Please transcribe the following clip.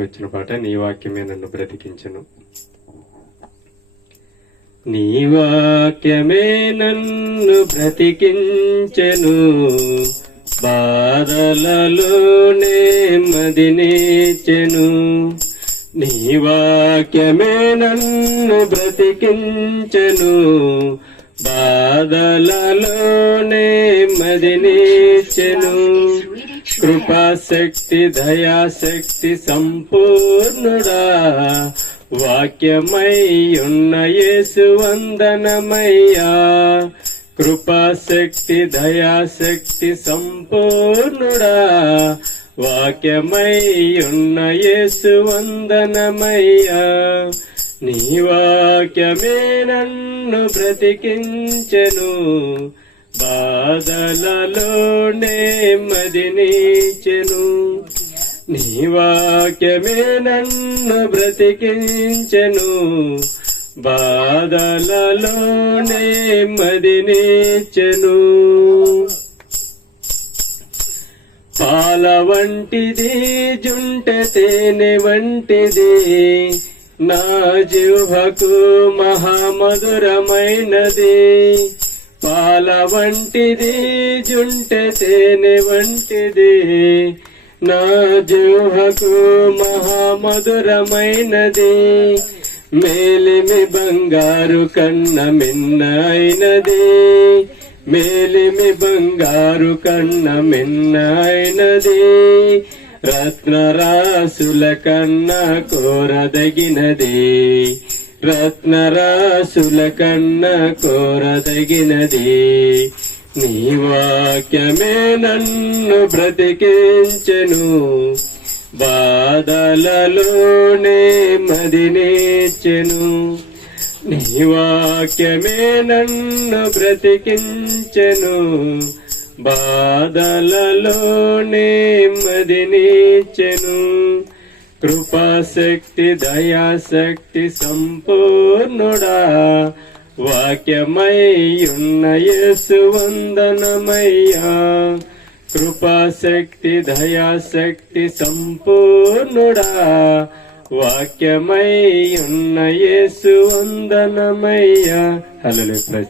వచ్చిన పాట నీ వాక్యమే నన్ను బ్రతికించను. నీ వాక్యమే నన్ను బ్రతికించెను, బాధలలోనే మదినిచెను. నీ వాక్యమే నన్ను బ్రతికించెను, బాధలలోనే మదినిచెను. కృపాశక్తి దయాశక్తి సంపూర్ణుడా, వాక్యమై ఉన్న యేసు వందనమయ్యా. కృపాశక్తి దయాశక్తి సంపూర్ణుడా, వాక్యమై ఉన్న యేసు వందనమయ్యా. నీ వాక్యమే నన్ను బ్రతికించెను, బాధలలోనే మదినిచెను. నీ వాక్యమే నన్ను బ్రతికించెను, బాధలలోనే మదినిచెను. పాల వంటిది జుంట తేనె వంటిది, నా జిహ్వకు మహామధురమైనది. పాల వంటిది జుంట తేనె వంటిది, నా జిహ్వకు మహామధురమైనది. మేలిమి బంగారు కన్న మిన్న అయినది, మేలిమి బంగారు కన్న మిన్న అయినది. రత్నరాసుల కన్నా కోరదగినది, రత్నరాసుల కన్నా కోరదగినది. నీ వాక్యమే నన్ను బ్రతికించెను, బాధలలోనే మదినిచెను. నీ వాక్యమే నన్ను బ్రతికించెను, బాధలలోనే మదినిచెను. కృపాశక్తి దయాశక్తి సంపూర్ణుడా, వాక్యమై ఉన్న యేసు వందనమయ్యా. కృపాశక్తి దయాశక్తి సంపూర్ణుడా, వాక్యమై ఉన్న యేసు వందనమయ్యా. హల్లెలూయా.